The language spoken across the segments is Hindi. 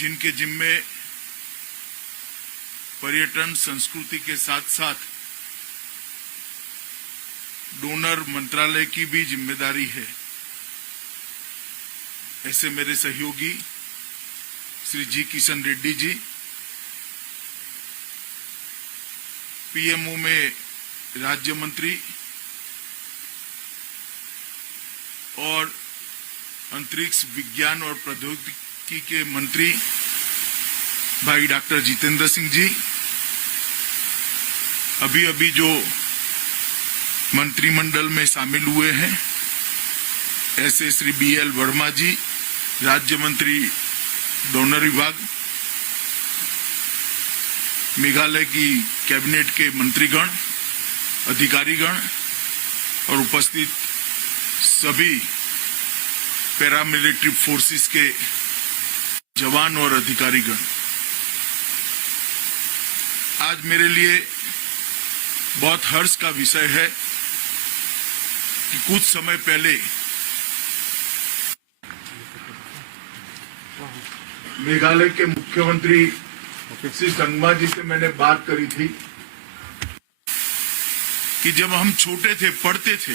जिनके जिम्मे पर्यटन संस्कृति के साथ साथ डोनर मंत्रालय की भी जिम्मेदारी है, ऐसे मेरे सहयोगी श्री जी किशन रेड्डी जी, पीएमओ में राज्य मंत्री और अंतरिक्ष विज्ञान और प्रौद्योगिकी के मंत्री भाई डॉक्टर जितेंद्र सिंह जी, अभी जो मंत्रिमंडल में शामिल हुए हैं ऐसे श्री BL वर्मा जी, राज्य मंत्री डोनर विभाग, मेघालय की कैबिनेट के मंत्रीगण, अधिकारीगण और उपस्थित सभी पैरामिलिट्री फोर्सेस के जवान और अधिकारीगण, आज मेरे लिए बहुत हर्ष का विषय है कि कुछ समय पहले मेघालय के मुख्यमंत्री श्री संगमा जी से मैंने बात करी थी कि जब हम छोटे थे, पढ़ते थे,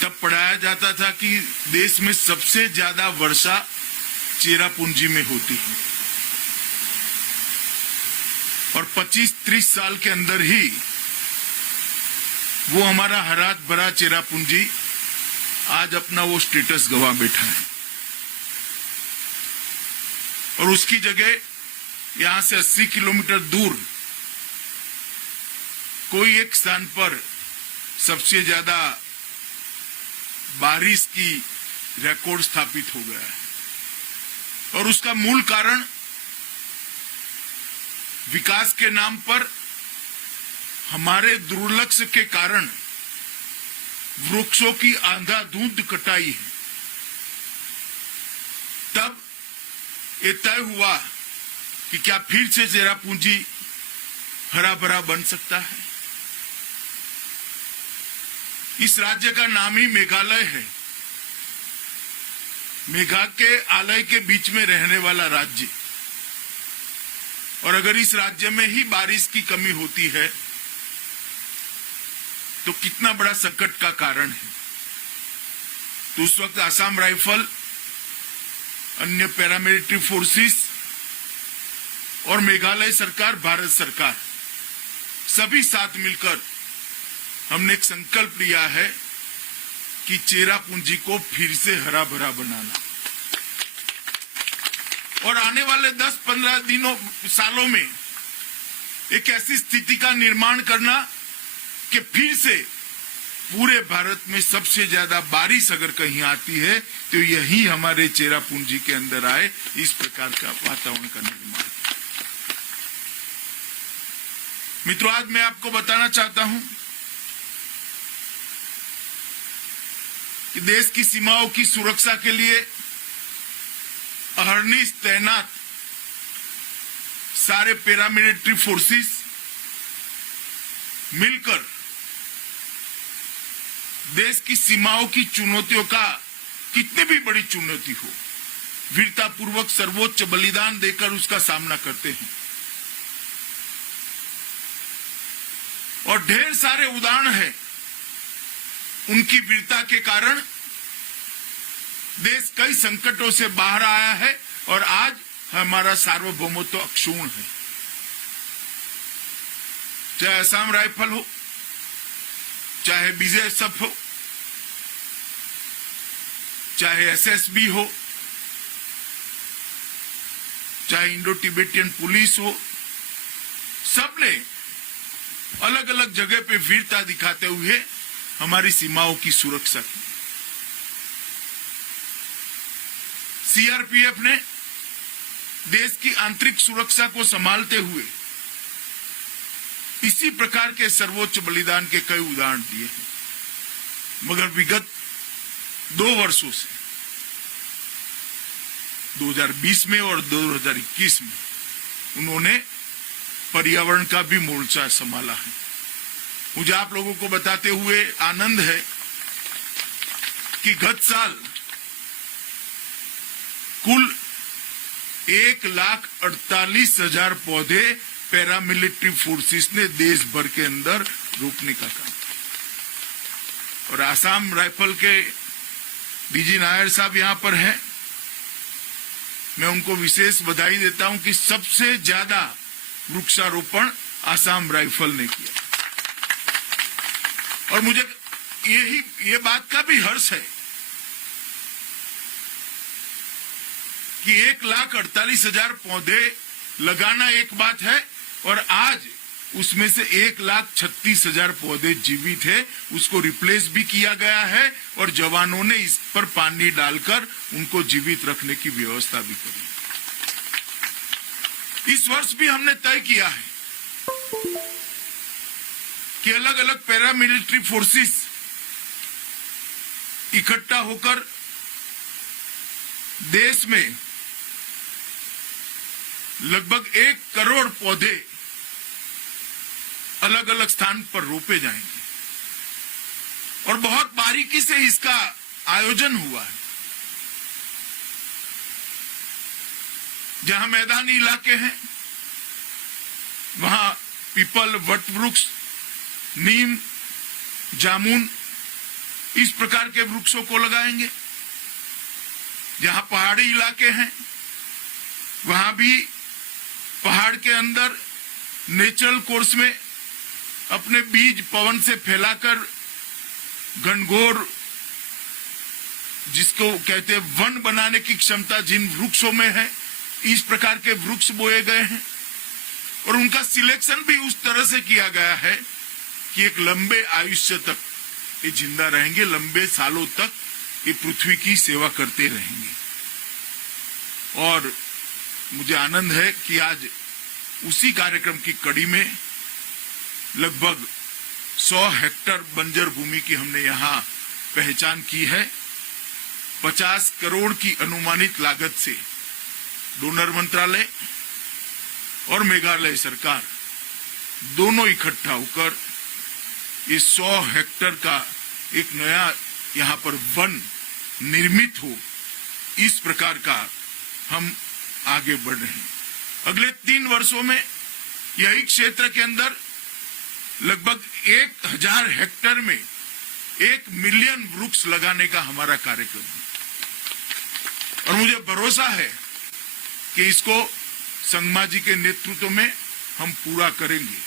तब पढ़ाया जाता था कि देश में सबसे ज्यादा वर्षा चेरापूंजी में होती है और 25-30 साल के अंदर ही वो हमारा हरा भरा चेरापूंजी आज अपना वो स्टेटस गवा बैठा है और उसकी जगह यहां से 80 किलोमीटर दूर कोई एक स्थान पर सबसे ज्यादा बारिश की रिकॉर्ड स्थापित हो गया है और उसका मूल कारण विकास के नाम पर हमारे दुर्लक्ष्य के कारण वृक्षों की अंधाधुंध कटाई है। तब ये तय हुआ कि क्या फिर से चेरापूंजी हरा भरा बन सकता है। इस राज्य का नाम ही मेघालय है, मेघा के आलय के बीच में रहने वाला राज्य, और अगर इस राज्य में ही बारिश की कमी होती है तो कितना बड़ा संकट का कारण है। तो उस वक्त आसाम राइफल, अन्य पैरामिलिट्री फोर्सेस और मेघालय सरकार, भारत सरकार, सभी साथ मिलकर हमने एक संकल्प लिया है कि चेरापूंजी को फिर से हरा भरा बनाना और आने वाले 10-15 सालों में एक ऐसी स्थिति का निर्माण करना कि फिर से पूरे भारत में सबसे ज्यादा बारिश अगर कहीं आती है तो यही हमारे चेरापूंजी के अंदर आए, इस प्रकार का वातावरण का निर्माण। मित्रों, आज मैं आपको बताना चाहता हूं कि देश की सीमाओं की सुरक्षा के लिए अहर्निश तैनात सारे पैरामिलिट्री फोर्सेस मिलकर देश की सीमाओं की चुनौतियों का, कितनी भी बड़ी चुनौती हो, वीरतापूर्वक सर्वोच्च बलिदान देकर उसका सामना करते हैं। और ढेर सारे उदाहरण हैं उनकी वीरता के कारण देश कई संकटों से बाहर आया है और आज हमारा सार्वभौमत्व अक्षुण्ण है। चाहे असम राइफल हो, चाहे BSF हो, चाहे SSB हो, चाहे इंडो तिब्बतियन पुलिस हो, सबने अलग अलग जगह पे वीरता दिखाते हुए हमारी सीमाओं की सुरक्षा की। CRPF ने देश की आंतरिक सुरक्षा को संभालते हुए इसी प्रकार के सर्वोच्च बलिदान के कई उदाहरण दिए हैं। मगर विगत 2 वर्षों से 2020 में और 2021 में उन्होंने पर्यावरण का भी मोर्चा संभाला है। मुझे आप लोगों को बताते हुए आनंद है कि गत साल कुल 1,48,000 पौधे पैरामिलिट्री फोर्सेस ने देश भर के अंदर रोपने का काम। और आसाम राइफल के डीजी नायर साहब यहां पर हैं, मैं उनको विशेष बधाई देता हूं कि सबसे ज्यादा वृक्षारोपण आसाम राइफल ने किया। और मुझे ये बात का भी हर्ष है कि 1,48,000 पौधे लगाना एक बात है और आज उसमें से 1,36,000 पौधे जीवित है, उसको रिप्लेस भी किया गया है और जवानों ने इस पर पानी डालकर उनको जीवित रखने की व्यवस्था भी करी। इस वर्ष भी हमने तय किया है कि अलग अलग पैरामिलिट्री फोर्सेस इकट्ठा होकर देश में लगभग 1 करोड़ पौधे अलग अलग स्थान पर रोपे जाएंगे और बहुत बारीकी से इसका आयोजन हुआ है। जहां मैदानी इलाके हैं वहां पीपल, वटवृक्ष, नीम, जामुन इस प्रकार के वृक्षों को लगाएंगे। जहां पहाड़ी इलाके हैं वहां भी पहाड़ के अंदर नेचुरल कोर्स में अपने बीज पवन से फैलाकर घनघोर, जिसको कहते हैं वन बनाने की क्षमता जिन वृक्षों में है, इस प्रकार के वृक्ष बोए गए हैं और उनका सिलेक्शन भी उस तरह से किया गया है कि एक लंबे आयुष्य तक ये जिंदा रहेंगे, लंबे सालों तक ये पृथ्वी की सेवा करते रहेंगे। और मुझे आनंद है कि आज उसी कार्यक्रम की कड़ी में लगभग 100 हेक्टेयर बंजर भूमि की हमने यहाँ पहचान की है। 50 करोड़ की अनुमानित लागत से डोनर मंत्रालय और मेघालय सरकार दोनों इकट्ठा होकर ये 100 हेक्टेयर का एक नया यहाँ पर वन निर्मित हो, इस प्रकार का हम आगे बढ़ रहे हैं। अगले 3 वर्षों में यही क्षेत्र के अंदर लगभग 1,000 हेक्टेयर में 1 मिलियन वृक्ष लगाने का हमारा कार्यक्रम है और मुझे भरोसा है कि इसको संगमा जी के नेतृत्व में हम पूरा करेंगे।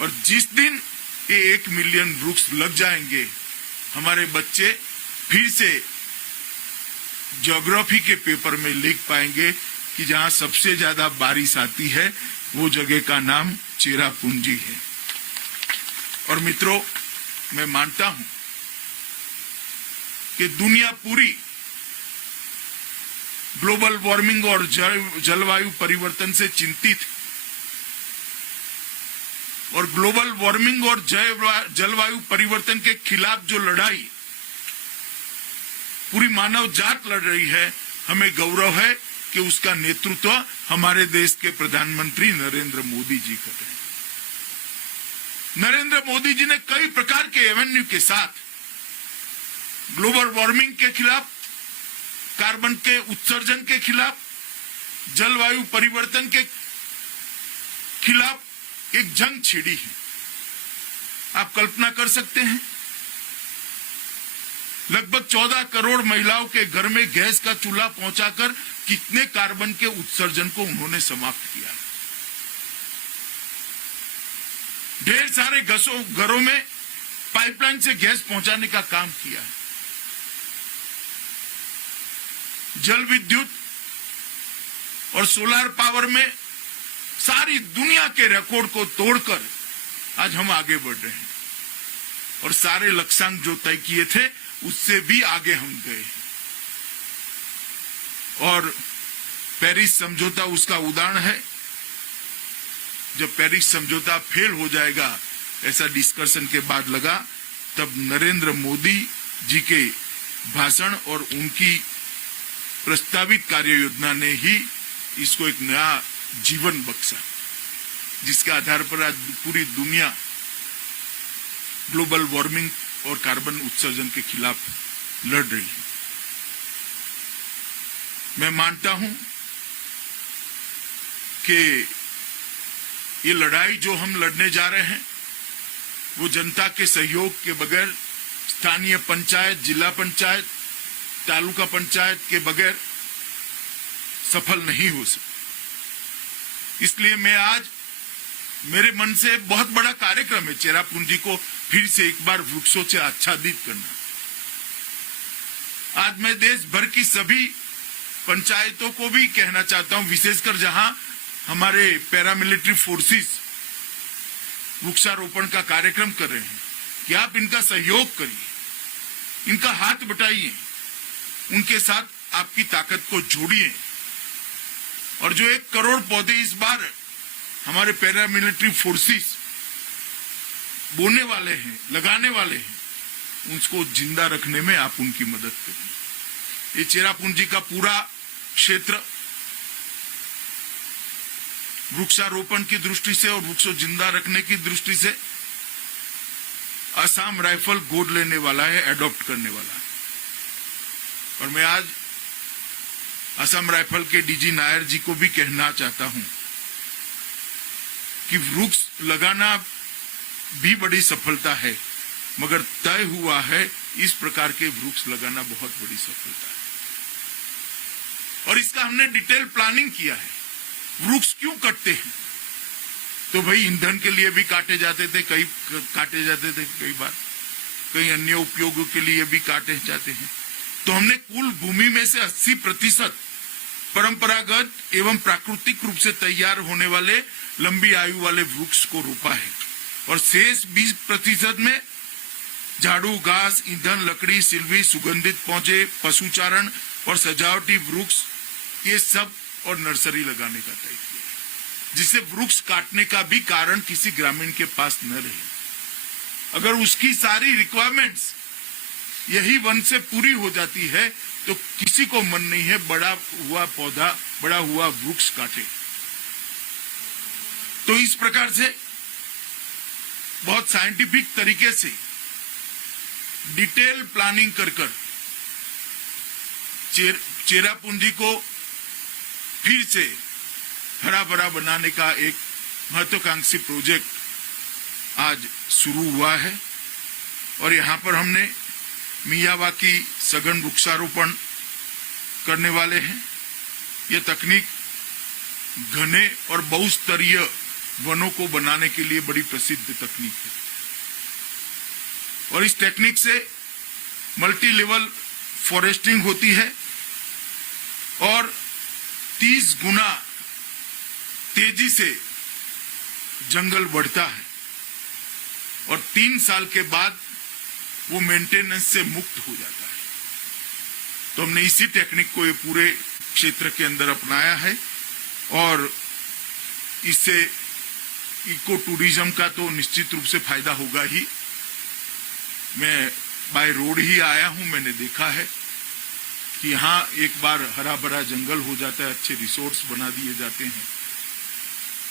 और जिस दिन ये 1 मिलियन वृक्ष लग जाएंगे, हमारे बच्चे फिर से ज्योग्राफी के पेपर में लिख पाएंगे कि जहां सबसे ज्यादा बारिश आती है वो जगह का नाम चेरापूंजी है। और मित्रों, मैं मानता हूं कि दुनिया पूरी ग्लोबल वार्मिंग और जलवायु परिवर्तन से चिंतित है और ग्लोबल वार्मिंग और जलवायु परिवर्तन के खिलाफ जो लड़ाई पूरी मानव जात लड़ रही है, हमें गौरव है कि उसका नेतृत्व हमारे देश के प्रधानमंत्री नरेंद्र मोदी जी कर रहे हैं। नरेंद्र मोदी जी ने कई प्रकार के एवेन्यू के साथ ग्लोबल वार्मिंग के खिलाफ, कार्बन के उत्सर्जन के खिलाफ, जलवायु परिवर्तन के खिलाफ एक जंग छिड़ी है। आप कल्पना कर सकते हैं, लगभग 14 करोड़ महिलाओं के घर में गैस का चूल्हा पहुंचाकर कितने कार्बन के उत्सर्जन को उन्होंने समाप्त किया। ढेर सारे घरों में पाइपलाइन से गैस पहुंचाने का काम किया है। जल विद्युत और सोलर पावर में सारी दुनिया के रिकॉर्ड को तोड़कर आज हम आगे बढ़ रहे हैं और सारे लक्ष्यांक जो तय किए थे उससे भी आगे हम गए। और पेरिस समझौता उसका उदाहरण है। जब पेरिस समझौता फेल हो जाएगा, ऐसा डिस्कशन के बाद लगा, तब नरेंद्र मोदी जी के भाषण और उनकी प्रस्तावित कार्य योजना ने ही इसको एक नया जीवन बख्शा, जिसके आधार पर आज पूरी दुनिया ग्लोबल वार्मिंग और कार्बन उत्सर्जन के खिलाफ लड़ रही है। मैं मानता हूं कि ये लड़ाई जो हम लड़ने जा रहे हैं वो जनता के सहयोग के बगैर, स्थानीय पंचायत, जिला पंचायत, तालुका पंचायत के बगैर सफल नहीं हो सकती। इसलिए मैं आज, मेरे मन से बहुत बड़ा कार्यक्रम है चेरापूंजी को फिर से एक बार वृक्षों से आच्छादित करना। आज मैं देश भर की सभी पंचायतों को भी कहना चाहता हूं, विशेषकर जहां हमारे पैरामिलिट्री फोर्सेस वृक्षारोपण का कार्यक्रम कर रहे हैं, कि आप इनका सहयोग करिए, इनका हाथ बटाइए, उनके साथ आपकी ताकत को जोड़िए। और जो 1 करोड़ पौधे इस बार हमारे पैरामिलिट्री फोर्सेस बोने वाले हैं, लगाने वाले हैं, उसको जिंदा रखने में आप उनकी मदद करिए। ये चेरापूंजी का पूरा क्षेत्र वृक्षारोपण की दृष्टि से और वृक्षों जिंदा रखने की दृष्टि से असम राइफल गोद लेने वाला है, एडॉप्ट करने वाला है। और मैं आज असम राइफल के डीजी नायर जी को भी कहना चाहता हूं कि वृक्ष लगाना भी बड़ी सफलता है, मगर तय हुआ है इस प्रकार के वृक्ष लगाना बहुत बड़ी सफलता है। और इसका हमने डिटेल प्लानिंग किया है। वृक्ष क्यों कटते हैं? तो भाई ईंधन के लिए भी काटे जाते थे, कई बार कई अन्य उपयोगों के लिए भी काटे जाते हैं। तो हमने कुल भूमि में से 80% परंपरागत एवं प्राकृतिक रूप से तैयार होने वाले लंबी आयु वाले वृक्ष को रोपा है, और शेष 20% में झाड़ू, घास, ईंधन, लकड़ी, सिल्वी, सुगंधित पौधे, पशुचारण और सजावटी वृक्ष, ये सब और नर्सरी लगाने का तय किया है, जिससे वृक्ष काटने का भी कारण किसी ग्रामीण के पास न रहे। अगर उसकी सारी रिक्वायरमेंट्स यही वन से पूरी हो जाती है तो किसी को मन नहीं है बड़ा हुआ पौधा, बड़ा हुआ वृक्ष काटे। तो इस प्रकार से बहुत साइंटिफिक तरीके से डिटेल प्लानिंग कर चेरापूंजी को फिर से हरा भरा बनाने का एक महत्वाकांक्षी प्रोजेक्ट आज शुरू हुआ है। और यहाँ पर हमने मियावाकी सघन वृक्षारोपण करने वाले हैं। ये तकनीक घने और बहुस्तरीय वनों को बनाने के लिए बड़ी प्रसिद्ध तकनीक है। और इस टेक्निक से मल्टी लेवल फॉरेस्टिंग होती है और 30 गुना तेजी से जंगल बढ़ता है, और 3 साल के बाद वो मेंटेनेंस से मुक्त हो जाता है। तो हमने इसी टेक्निक को ये पूरे क्षेत्र के अंदर अपनाया है, और इससे इको टूरिज्म का तो निश्चित रूप से फायदा होगा ही। मैं बाय रोड ही आया हूं, मैंने देखा है कि यहाँ एक बार हरा भरा जंगल हो जाता है, अच्छे रिसोर्ट्स बना दिए जाते हैं,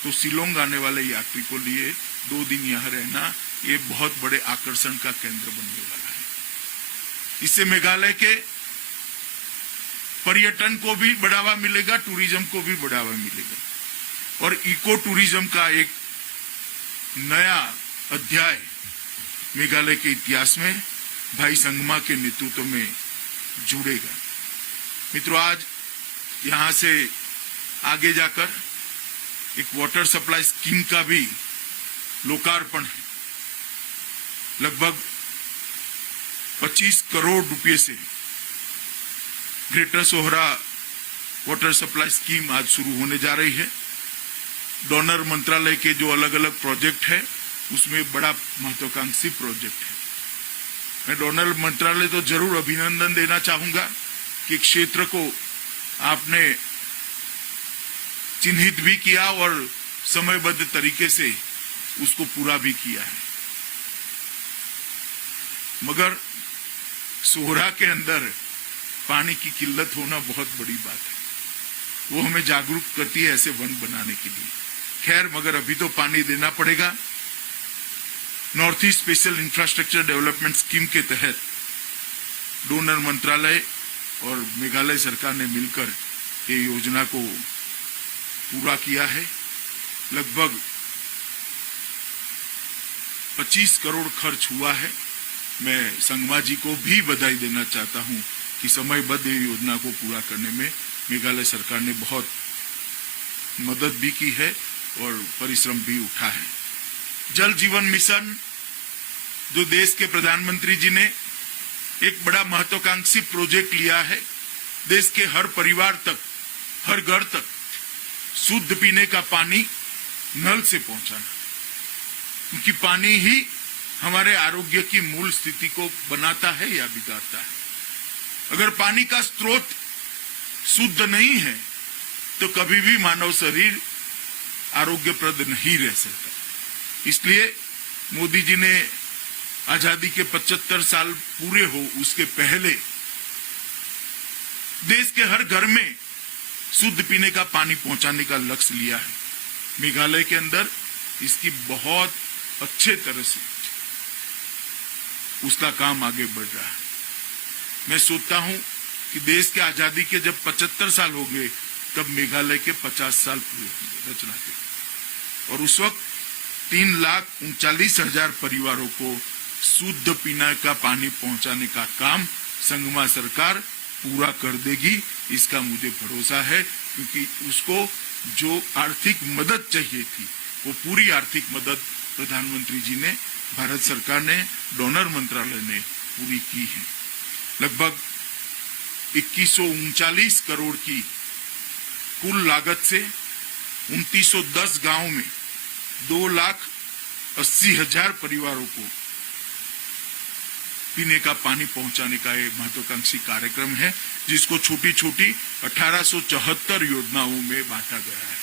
तो शिलोंग आने वाले यात्री को लिए 2 दिन यहाँ रहना ये बहुत बड़े आकर्षण का केंद्र बनने वाला है। इससे मेघालय के पर्यटन को भी बढ़ावा मिलेगा, टूरिज्म को भी बढ़ावा मिलेगा, और इको टूरिज्म का एक नया अध्याय मेघालय के इतिहास में भाई संगमा के नेतृत्व में जुड़ेगा। मित्रों, आज यहां से आगे जाकर एक वाटर सप्लाई स्कीम का भी लोकार्पण है। लगभग 25 करोड़ रुपए से greater Sohra water supply scheme आज शुरू होने जा रही है। डोनर मंत्रालय के जो अलग अलग प्रोजेक्ट है उसमें बड़ा महत्वाकांक्षी प्रोजेक्ट है। मैं डोनर मंत्रालय तो जरूर अभिनंदन देना चाहूंगा कि क्षेत्र को आपने चिन्हित भी किया और समयबद्ध तरीके से उसको पूरा भी किया है। मगर सोहरा के अंदर पानी की किल्लत होना बहुत बड़ी बात है, वो हमें जागरूक करती है ऐसे वन बनाने के लिए। खैर, मगर अभी तो पानी देना पड़ेगा। North east special infrastructure development scheme के तहत डोनर मंत्रालय और मेघालय सरकार ने मिलकर ये योजना को पूरा किया है। लगभग 25 करोड़ खर्च हुआ है। मैं संगमा जी को भी बधाई देना चाहता हूं कि समयबद्ध योजना को पूरा करने में मेघालय सरकार ने बहुत मदद भी की है और परिश्रम भी उठा है। जल जीवन मिशन जो देश के प्रधानमंत्री जी ने एक बड़ा महत्वाकांक्षी प्रोजेक्ट लिया है, देश के हर परिवार तक, हर घर तक शुद्ध पीने का पानी नल से पहुंचाना, क्योंकि पानी ही हमारे आरोग्य की मूल स्थिति को बनाता है या बिगाड़ता है। अगर पानी का स्रोत शुद्ध नहीं है तो कभी भी मानव शरीर आरोग्यप्रद नहीं रह सकता। इसलिए मोदी जी ने आजादी के 75 साल पूरे हो उसके पहले देश के हर घर में शुद्ध पीने का पानी पहुंचाने का लक्ष्य लिया है। मेघालय के अंदर इसकी बहुत अच्छे तरह से उसका काम आगे बढ़ रहा है। मैं सोचता हूं कि देश के आजादी के जब 75 साल होंगे तब मेघालय के 50 साल पूरे होंगे रचना के, और उस वक्त 3,39,000 परिवारों को शुद्ध पीने का पानी पहुंचाने का काम संगमा सरकार पूरा कर देगी, इसका मुझे भरोसा है। क्योंकि उसको जो आर्थिक मदद चाहिए थी वो पूरी आर्थिक मदद प्रधानमंत्री जी ने, भारत सरकार ने, डोनर मंत्रालय ने पूरी की है। लगभग 2139 करोड़ की कुल लागत से 2910 गांव में 2,80,000 परिवारों को पीने का पानी पहुंचाने का एक महत्वाकांक्षी कार्यक्रम है, जिसको छोटी छोटी 1874 योजनाओं में बांटा गया है।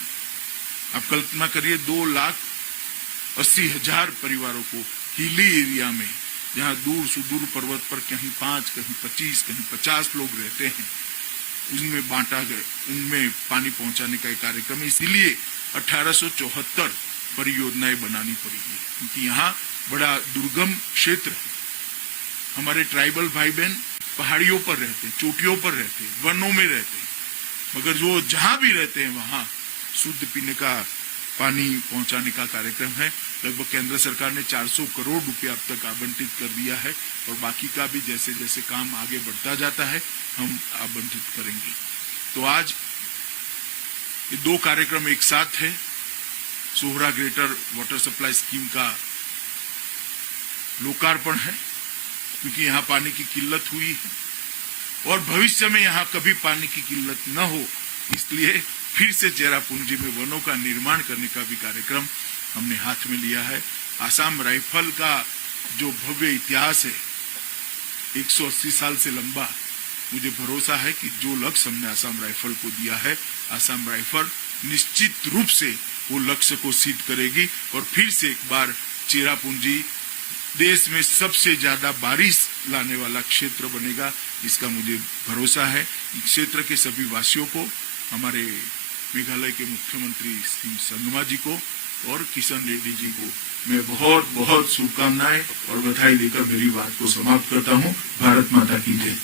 आप कल्पना करिए 2,80,000 परिवारों को हिली एरिया में, जहां दूर सुदूर पर्वत पर कहीं 5, कहीं 25, कहीं 50 लोग रहते हैं, उनमें बांटा गया, उनमें पानी पहुंचाने का एक कार्यक्रम। इसीलिए 1874 परियोजनाएं बनानी पड़ी है, क्योंकि यहाँ बड़ा दुर्गम क्षेत्र है। हमारे ट्राइबल भाई बहन पहाड़ियों पर रहते हैं, चोटियों पर रहते हैं, वनों में रहते हैं, मगर जो जहां भी रहते हैं वहां शुद्ध पीने का पानी पहुंचाने का कार्यक्रम है। लगभग केंद्र सरकार ने 400 करोड़ रुपया अब तक आवंटित कर दिया है, और बाकी का भी जैसे जैसे काम आगे बढ़ता जाता है हम आवंटित करेंगे। तो आज ये 2 कार्यक्रम एक साथ है। Sohra greater water supply scheme का लोकार्पण है, क्योंकि यहाँ पानी की किल्लत हुई है और भविष्य में यहाँ कभी पानी की किल्लत न हो, इसलिए फिर से चेरापूंजी में वनों का निर्माण करने का भी कार्यक्रम हमने हाथ में लिया है। आसाम राइफल का जो भव्य इतिहास है, 180 साल से लंबा, मुझे भरोसा है कि जो लक्ष्य हमने आसाम राइफल को दिया है, आसाम राइफल निश्चित रूप से वो लक्ष्य को सिद्ध करेगी और फिर से एक बार चेरापूंजी देश में सबसे ज्यादा बारिश लाने वाला क्षेत्र बनेगा, इसका मुझे भरोसा है। इस क्षेत्र के सभी वासियों को, हमारे मेघालय के मुख्यमंत्री श्री संगमा जी को और किशन रेड्डी जी को मैं बहुत बहुत शुभकामनाएं और बधाई देकर मेरी बात को समाप्त करता हूं। भारत माता की जय।